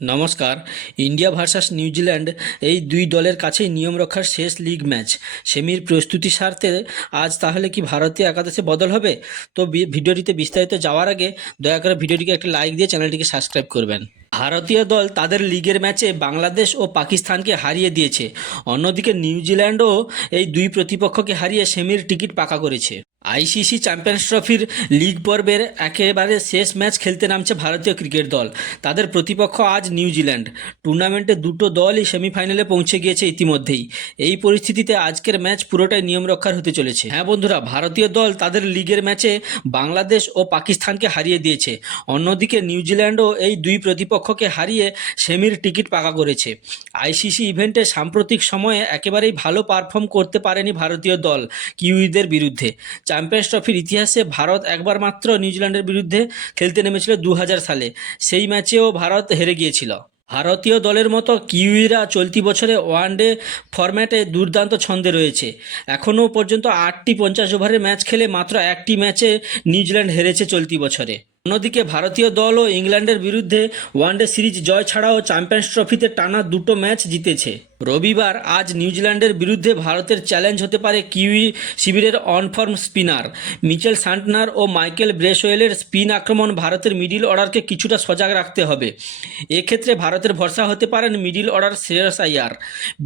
নমস্কার। India versus New Zealand এই দুই দলের কাছেই নিয়ম রক্ষার শেষ লিগ ম্যাচ। সেমির প্রস্তুতি স্বার্থে আজ তাহলে কি ভারতীয় একাদশে বদল হবে? তো ভিডিওটিতে বিস্তারিত যাওয়ার আগে দয়া করে ভিডিওটিকে একটা লাইক দিয়ে চ্যানেলটিকে সাবস্ক্রাইব করবেন। ভারতীয় দল তাদের লিগের ম্যাচে বাংলাদেশ ও পাকিস্তানকে হারিয়ে দিয়েছে। অন্যদিকে নিউজিল্যান্ডও এই দুই প্রতিপক্ষকে হারিয়ে সেমির টিকিট পাকা করেছে। আইসিসি চ্যাম্পিয়ন্স ট্রফির লিগ পর্বের একেবারে শেষ ম্যাচ খেলতে নামছে ভারতীয় ক্রিকেট দল। তাদের প্রতিপক্ষ আজ নিউজিল্যান্ড। টুর্নামেন্টে দুটো দলই সেমিফাইনালে পৌঁছে গিয়েছে ইতিমধ্যেই। এই পরিস্থিতিতে আজকের ম্যাচ পুরোটাই নিয়ম রক্ষার হতে চলেছে। হ্যাঁ বন্ধুরা, ভারতীয় দল তাদের লিগের ম্যাচে বাংলাদেশ ও পাকিস্তানকে হারিয়ে দিয়েছে। অন্যদিকে নিউজিল্যান্ডও এই দুই প্রতিপক্ষকে হারিয়ে সেমির টিকিট পাকা করেছে। আইসিসি ইভেন্টে সাম্প্রতিক সময়ে একেবারেই ভালো পারফর্ম করতে পারেনি ভারতীয় দল কিউইদের বিরুদ্ধে। চ্যাম্পিয়ন্স ট্রফির ইতিহাসে ভারত একবার মাত্র নিউজিল্যান্ডের বিরুদ্ধে খেলতে নেমেছিল 2000 সালে। সেই ম্যাচেও ভারত হেরে গিয়েছিল। ভারতীয় দলের মতো কিউইরা চলতি বছরে ওয়ানডে ফরম্যাটে দুর্দান্ত ছন্দে রয়েছে। এখনও পর্যন্ত 8টি 50 ওভারের ম্যাচ খেলে মাত্র একটি ম্যাচে নিউজিল্যান্ড হেরেছে চলতি বছরে। অন্যদিকে ভারতীয় দলও ইংল্যান্ডের বিরুদ্ধে ওয়ানডে সিরিজ জয় ছাড়াও চ্যাম্পিয়ন্স ট্রফিতে টানা দুটো ম্যাচ জিতেছে। রবিবার আজ নিউজিল্যান্ডের বিরুদ্ধে ভারতের চ্যালেঞ্জ হতে পারে কিউই শিবিরের অনফর্ম স্পিনার মিচেল সান্টনার ও মাইকেল ব্রেসওয়েলের স্পিন আক্রমণ ভারতের মিডিল অর্ডারকে কিছুটা সজাগ রাখতে হবে। এক্ষেত্রে ভারতের ভরসা হতে পারেন মিডিল অর্ডার শ্রেয়স আইয়ার।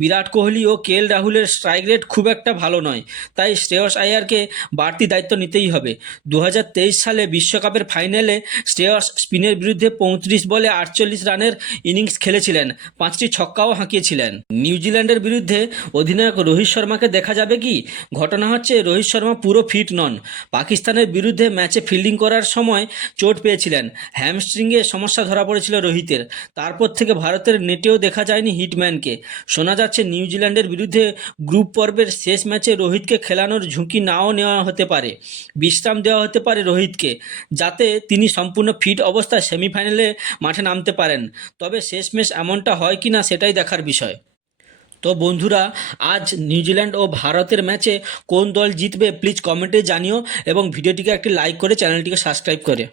বিরাট কোহলি ও কেএল রাহুলের স্ট্রাইক রেট খুব একটা ভালো নয়, তাই শ্রেয়স আইয়ারকে বাড়তি দায়িত্ব নিতেই হবে। 2023 সালে বিশ্বকাপের ফাইনালে শ্রেয়স স্পিনের বিরুদ্ধে 35 বলে 48 রানের ইনিংস খেলেছিলেন, 5টি ছক্কাও হাঁকিয়েছিলেন। নিউজিল্যান্ডের বিরুদ্ধে অধিনায়ক রোহিত শর্মাকে দেখা যাবে কি? ঘটনা হচ্ছে রোহিত শর্মা পুরো ফিট নন। পাকিস্তানের বিরুদ্ধে ম্যাচে ফিল্ডিং করার সময় চোট পেয়েছিলেন, হ্যামস্ট্রিংয়ে সমস্যা ধরা পড়েছিল রোহিতের। তারপর থেকে ভারতের নেটেও দেখা যায়নি হিটম্যানকে। শোনা যাচ্ছে নিউজিল্যান্ডের বিরুদ্ধে গ্রুপ পর্বের শেষ ম্যাচে রোহিতকে খেলানোর ঝুঁকি নাও নেওয়া হতে পারে। বিশ্রাম দেওয়া হতে পারে রোহিতকে, যাতে তিনি সম্পূর্ণ ফিট অবস্থায় সেমিফাইনালে মাঠে নামতে পারেন। তবে শেষমেশ এমনটা হয় কি না সেটাই দেখার বিষয়। তো বন্ধুরা, আজ নিউজিল্যান্ড ও ভারতের ম্যাচে কোন দল জিতবে প্লিজ কমেন্টে জানিও এবং ভিডিওটিকে একটি লাইক করে চ্যানেলটিকে সাবস্ক্রাইব করে।